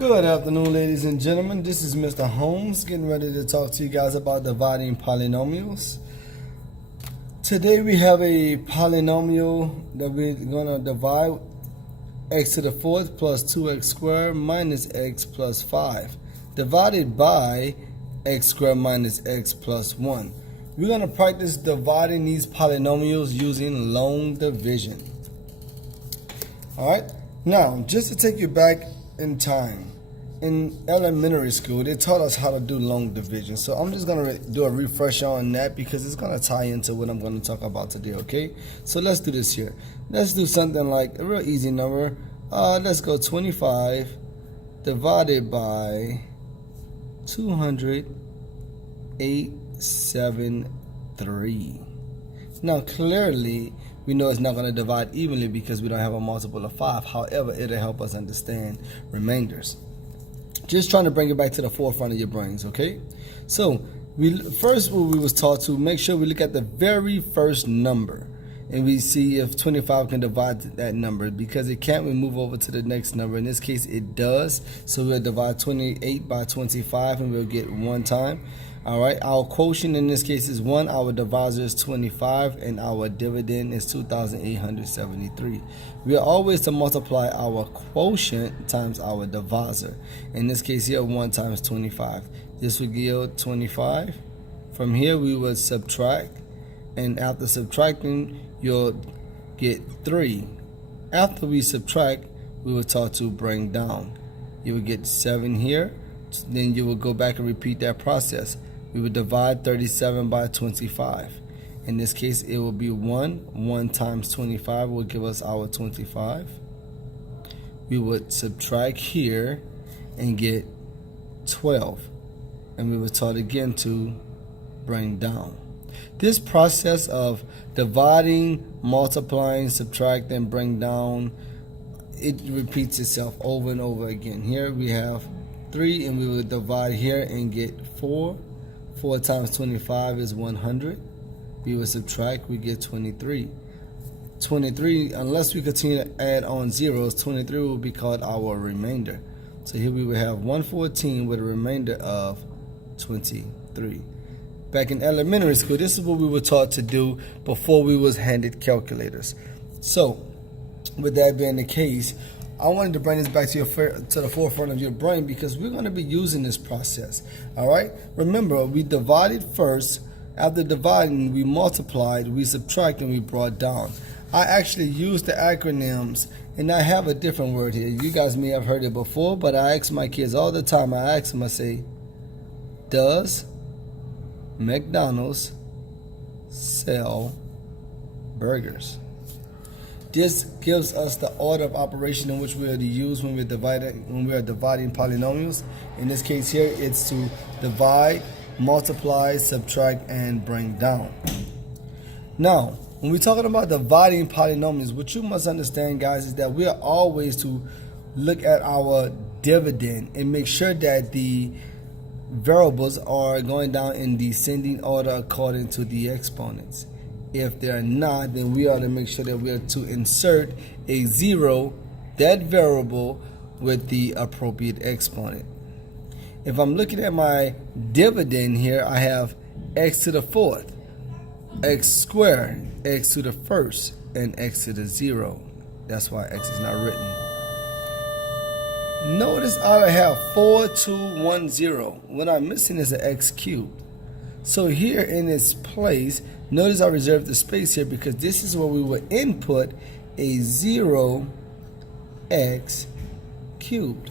Good afternoon, ladies and gentlemen. This is Mr. Holmes getting ready to talk to you guys about dividing polynomials. Today we have a polynomial that we're going to divide x to the fourth plus 2x squared minus x plus 5 divided by x squared minus x plus 1. We're going to practice dividing these polynomials using long division. Alright, now just to take you back in time, in elementary school they taught us how to do long division, so I'm just going to do a refresher on that because it's going to tie into what I'm going to talk about today. Okay, so let's do this here. Let's do something like a real easy number. Let's go 25 divided by 208.73. Now clearly we know it's not going to divide evenly because we don't have a multiple of 5. However, it'll help us understand remainders. Just trying to bring it back to the forefront of your brains, okay? So what we was taught to make sure we look at the very first number and we see if 25 can divide that number. Because it can't, we move over to the next number. In this case it does, so we'll divide 28 by 25 and we'll get 1 time. Alright, our quotient in this case is 1, our divisor is 25, and our dividend is 2,873. We are always to multiply our quotient times our divisor. In this case here, 1 times 25. This would yield 25. From here we would subtract, and after subtracting you'll get 3. After we subtract, we were taught to bring down. You would get 7 here, then you will go back and repeat that process. We would divide 37 by 25. In this case it will be 1 times 25 will give us our 25. We would subtract here and get 12, and we were taught again to bring down. This process of dividing, multiplying, subtracting, bring down, it repeats itself over and over again. Here we have 3, and we would divide here and get 4. 4 times 25 is 100. We will subtract, we get 23. 23, unless we continue to add on zeros, 23 will be called our remainder. So here we will have 114 with a remainder of 23. Back in elementary school, this is what we were taught to do before we was handed calculators. So with that being the case, I wanted to bring this back to the forefront of your brain because we're going to be using this process. Alright, remember we divided first. After dividing, we multiplied, we subtracted, and we brought down. I actually used the acronyms, and I have a different word here. You guys may have heard it before, but I ask my kids all the time. I ask them, I say, does McDonald's sell burgers? This gives us the order of operation in which we are to use when we are dividing polynomials. In this case here, it's to divide, multiply, subtract, and bring down. Now, when we're talking about dividing polynomials, what you must understand, guys, is that we are always to look at our dividend and make sure that the variables are going down in descending order according to the exponents. If they're not, then we ought to make sure that we are to insert a 0, that variable, with the appropriate exponent. If I'm looking at my dividend here, I have x to the fourth, x squared, x to the first, and x to the 0. That's why x is not written. Notice I have 4, 2, 1, 0. What I'm missing is an x cubed. So here in its place, notice I reserved the space here because this is where we will input a 0x cubed.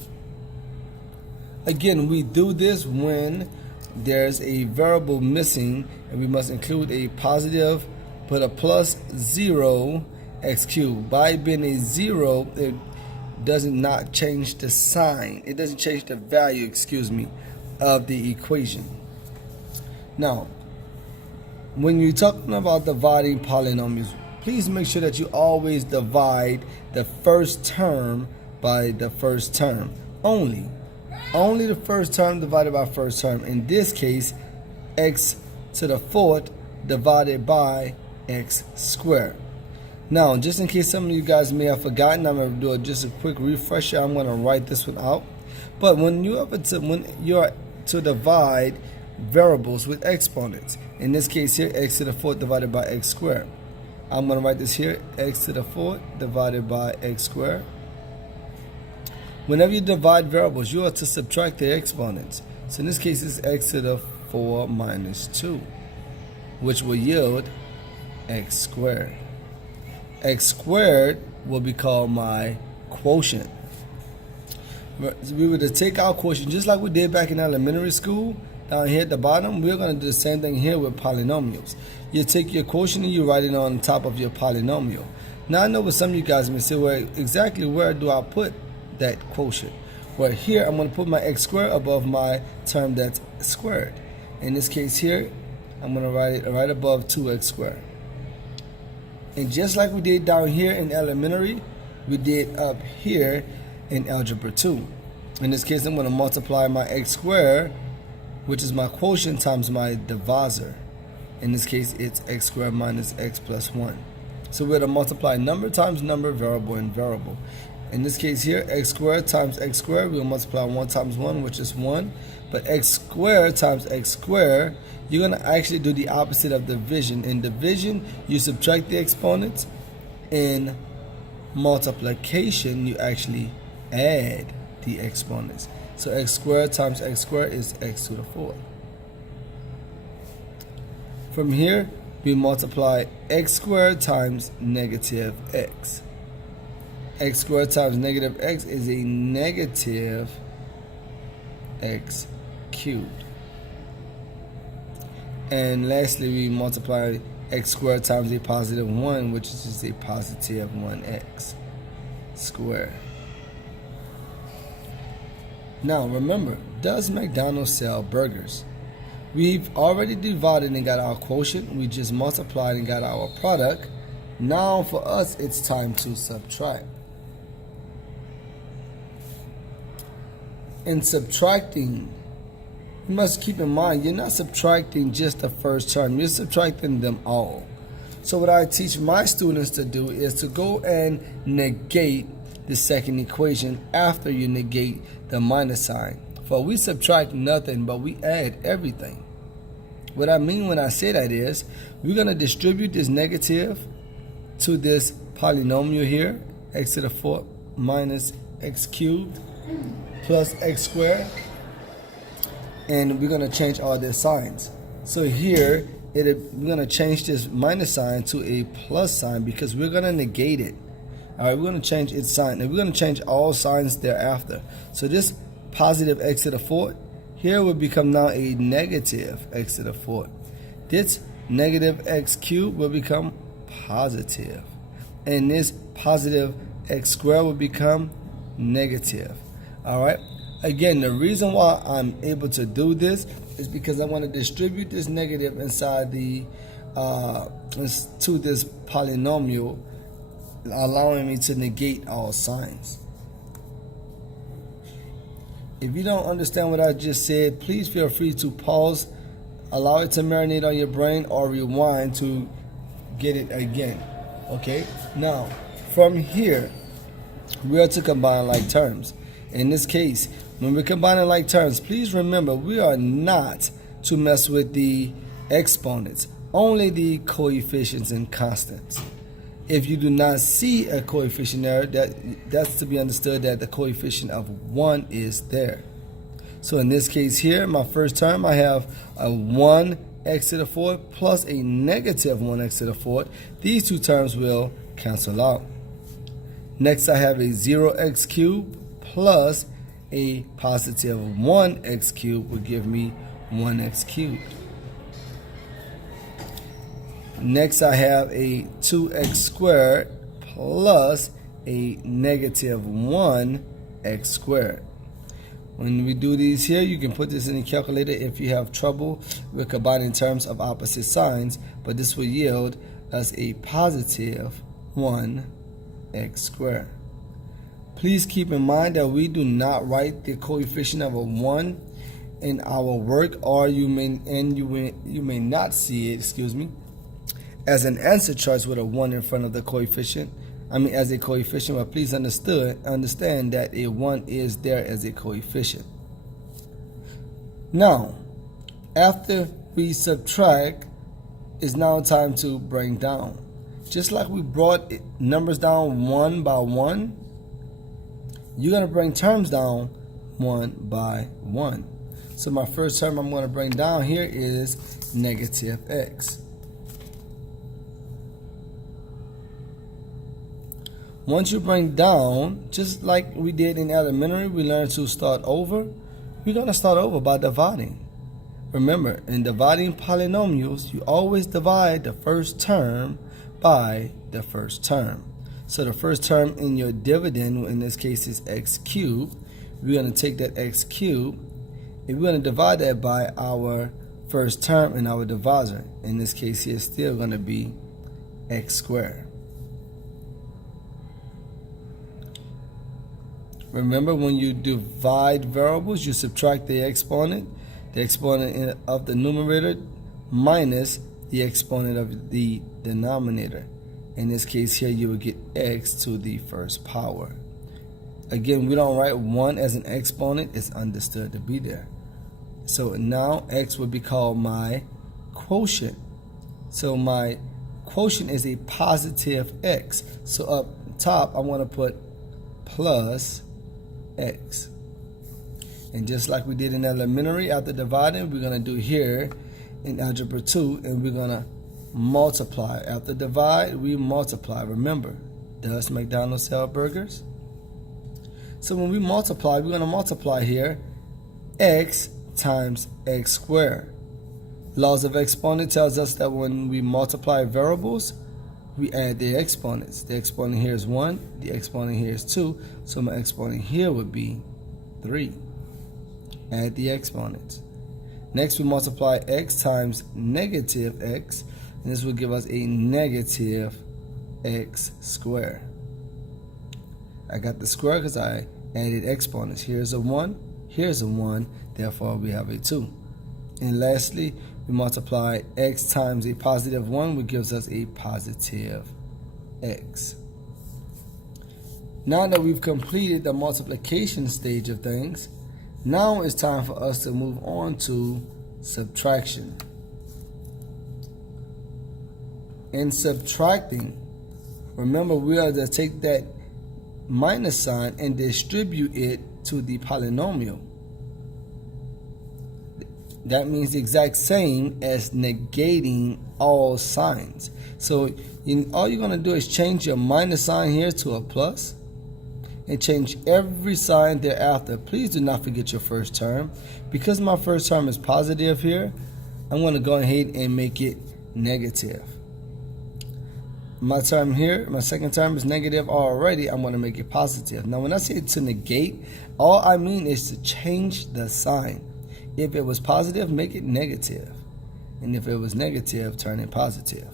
Again, we do this when there's a variable missing, and we must include a positive, put a plus 0x cubed. By being a 0, it does not change the sign. It doesn't change the value, of the equation. Now, when you're talking about dividing polynomials, please make sure that you always divide the first term by the first term. Only the first term divided by first term. In this case, x to the fourth divided by x squared. Now, just in case some of you guys may have forgotten, I'm going to do just a quick refresher. I'm going to write this one out. But when you're to divide variables with exponents, in this case here, x to the fourth divided by x squared. I'm going to write this here, x to the fourth divided by x squared. Whenever you divide variables, you are to subtract their exponents. So in this case, it's x to the 4 minus 2, which will yield x squared. X squared will be called my quotient. We were to take our quotient just like we did back in elementary school. Down here at the bottom, we're going to do the same thing here with polynomials. You take your quotient and you write it on top of your polynomial. Now I know what some of you guys may say, well, exactly where do I put that quotient? Well, here I'm going to put my x squared above my term that's squared. In this case here, I'm going to write it right above 2x squared. And just like we did down here in elementary, we did up here in algebra 2. In this case, I'm going to multiply my x squared, which is my quotient, times my divisor. In this case, it's x squared minus x plus 1. So we're going to multiply number times number, variable and variable. In this case here, x squared times x squared, we'll multiply 1 times 1, which is 1. But x squared times x squared, you're going to actually do the opposite of division. In division, you subtract the exponents. In multiplication, you actually add the exponents. So x squared times x squared is x to the 4th. From here, we multiply x squared times negative x. X squared times negative x is a negative x cubed. And lastly, we multiply x squared times a positive 1, which is just a positive 1x squared. Now remember, does McDonald's sell burgers? We've already divided and got our quotient. We just multiplied and got our product. Now for us, it's time to subtract. In subtracting, you must keep in mind, you're not subtracting just the first term, you're subtracting them all. So what I teach my students to do is to go and negate the second equation after you negate the minus sign. For we subtract nothing, but we add everything. What I mean when I say that is, we're going to distribute this negative to this polynomial here, x to the 4th minus x cubed plus x squared. And we're going to change all their signs. So here, we're going to change this minus sign to a plus sign because we're going to negate it. All right, we're going to change its sign. And we're going to change all signs thereafter. So this positive x to the 4th, here will become now a negative x to the 4th. This negative x cubed will become positive. And this positive x squared will become negative. All right. Again, the reason why I'm able to do this is because I want to distribute this negative inside the to this polynomial, allowing me to negate all signs. If you don't understand what I just said, please feel free to pause, allow it to marinate on your brain, or rewind to get it again. Okay? Now, from here, we are to combine like terms. In this case, when we're combining like terms, please remember we are not to mess with the exponents, only the coefficients and constants. If you do not see a coefficient there, that's to be understood that the coefficient of 1 is there. So in this case here, my first term, I have a 1x to the 4th plus a negative 1x to the 4th. These two terms will cancel out. Next, I have a 0x cubed plus a positive 1x cubed will give me 1x cubed. Next, I have a 2x squared plus a negative 1x squared. When we do these here, you can put this in the calculator if you have trouble with combining terms of opposite signs, but this will yield us a positive 1x squared. Please keep in mind that we do not write the coefficient of a 1 in our work, or you may not see it, as an answer choice with a 1 in front of the coefficient. As a coefficient, but please understand that a 1 is there as a coefficient. Now, after we subtract, it's now time to bring down. Just like we brought numbers down one by one, you're going to bring terms down one by one. So my first term I'm going to bring down here is negative x. Once you bring down, just like we did in elementary, we learned to start over. We're going to start over by dividing. Remember, in dividing polynomials, you always divide the first term by the first term. So the first term in your dividend, in this case, is x cubed. We're going to take that x cubed, and we're going to divide that by our first term in our divisor. In this case here, it's still going to be x squared. Remember, when you divide variables, you subtract the exponent of the numerator minus the exponent of the denominator. In this case here, you will get x to the first power. Again, we don't write 1 as an exponent. It's understood to be there. So now x would be called my quotient. So my quotient is a positive x. So up top, I want to put plus x. And just like we did in elementary, after dividing, we're going to do here in algebra 2, and we're going to multiply. After divide, we multiply. Remember, does McDonald's sell burgers? So when we multiply, we're going to multiply here x times x squared. Laws of exponent tells us that when we multiply variables, we add the exponents. The exponent here is 1, the exponent here is 2, so my exponent here would be 3. Add the exponents. Next, we multiply x times negative x, and this will give us a negative x squared. I got the square because I added exponents. Here's a 1, here's a 1, therefore we have a 2. And lastly, we multiply x times a positive 1, which gives us a positive x. Now that we've completed the multiplication stage of things, now it's time for us to move on to subtraction. In subtracting, remember, we are to take that minus sign and distribute it to the polynomial. That means the exact same as negating all signs. So all you're going to do is change your minus sign here to a plus and change every sign thereafter. Please do not forget your first term. Because my first term is positive here, I'm going to go ahead and make it negative. My term here, my second term is negative already. I'm going to make it positive. Now, when I say to negate, all I mean is to change the sign. If it was positive, make it negative. And if it was negative, turn it positive.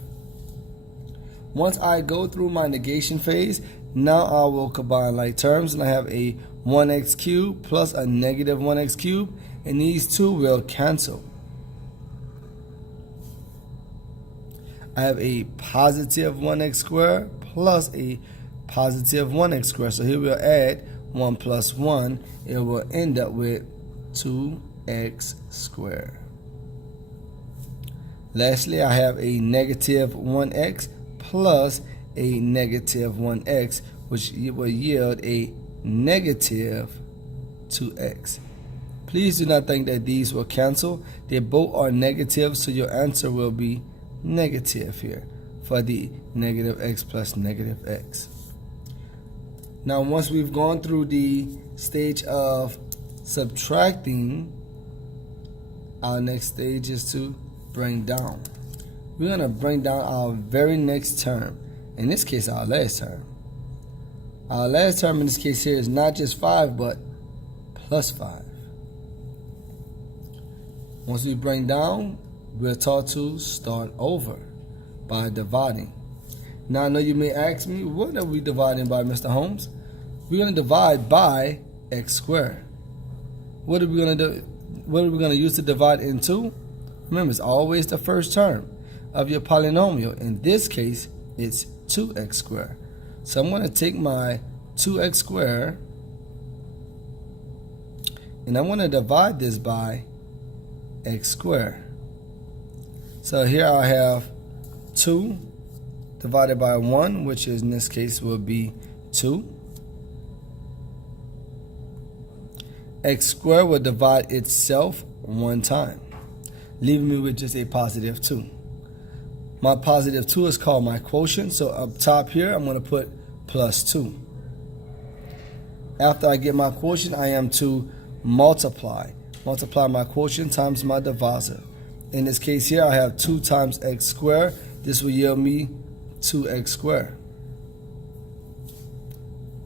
Once I go through my negation phase, now I will combine like terms, and I have a 1x cubed plus a negative 1x cubed, and these two will cancel. I have a positive 1x squared plus a positive 1x squared. So here we'll add 1 plus 1. It will end up with 2x squared. Lastly, I have a negative 1x plus a negative 1x, which will yield a negative 2x. Please do not think that these will cancel. They both are negative, so your answer will be negative here for the negative x plus negative x. Now, once we've gone through the stage of subtracting, our next stage is to bring down. We're going to bring down our very next term. In this case, our last term. Our last term in this case here is not just 5, but plus 5. Once we bring down, we're taught to start over by dividing. Now, I know you may ask me, what are we dividing by, Mr. Holmes? We're going to divide by x squared. What are we going to do? What are we going to use to divide into? Remember, it's always the first term. of your polynomial. In this case, it's 2x squared. So I'm going to take my 2x squared and I'm going to divide this by x squared. So here I have 2 divided by 1, which is in this case will be 2. X squared will divide itself one time, leaving me with just a positive 2. My positive 2 is called my quotient, so up top here I'm going to put plus 2. After I get my quotient, I am to multiply my quotient times my divisor. In this case here, I have 2 times x squared. This will yield me 2x squared.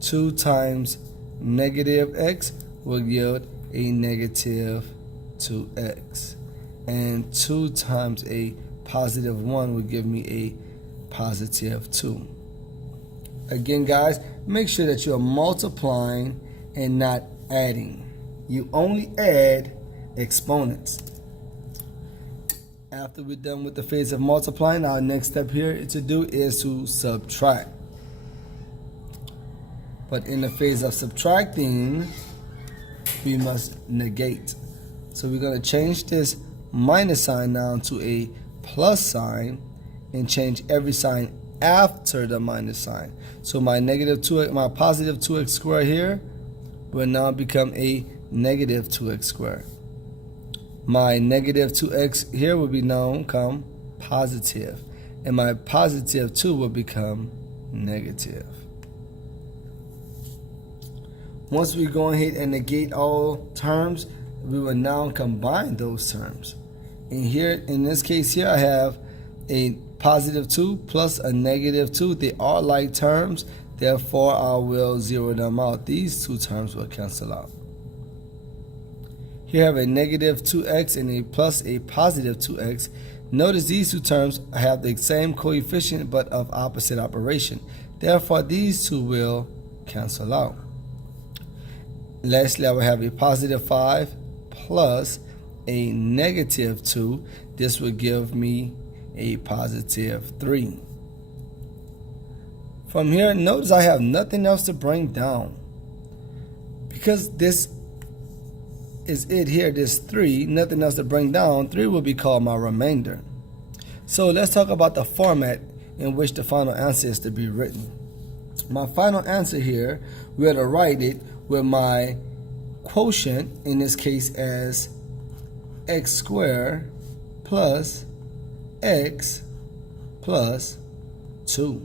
2 times negative x will yield a negative 2x. And 2 times a positive 1 will give me a positive 2. Again, guys, make sure that you are multiplying and not adding. You only add exponents. After we're done with the phase of multiplying, our next step here to do is to subtract. But in the phase of subtracting, we must negate. So we're going to change this minus sign now to a plus sign and change every sign after the minus sign. So my positive 2x squared here will now become a negative 2x squared. My negative 2x here will be now become positive, and my positive 2 will become negative. Once we go ahead and negate all terms, we will now combine those terms. And here, in this case here, I have a positive 2 plus a negative 2. They are like terms, therefore I will zero them out. These two terms will cancel out. Here I have a negative 2x and a plus a positive 2x. Notice these two terms have the same coefficient but of opposite operation. Therefore, these two will cancel out. Lastly, I will have a positive 5 plus a negative 2. This will give me a positive 3. From here, notice I have nothing else to bring down. Because this is it here, this 3, nothing else to bring down, 3 will be called my remainder. So let's talk about the format in which the final answer is to be written. My final answer here, we are to write it with my quotient, in this case as x squared plus x plus 2.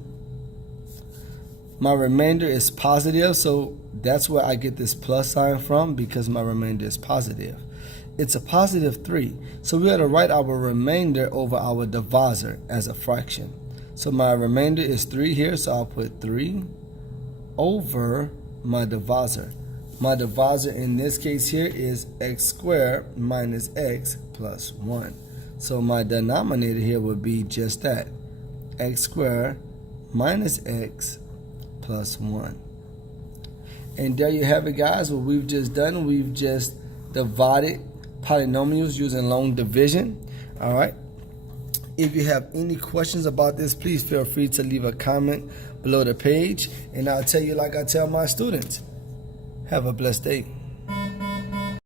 My remainder is positive, so that's where I get this plus sign from, because my remainder is positive. It's a positive 3, so we have to write our remainder over our divisor as a fraction. So my remainder is 3 here, so I'll put 3 over my divisor. My divisor in this case here is x squared minus x plus 1. So my denominator here would be just that, x squared minus x plus 1. And there you have it, guys. What we've just done, we've just divided polynomials using long division. All right. If you have any questions about this, please feel free to leave a comment below the page, and I'll tell you like I tell my students. Have a blessed day.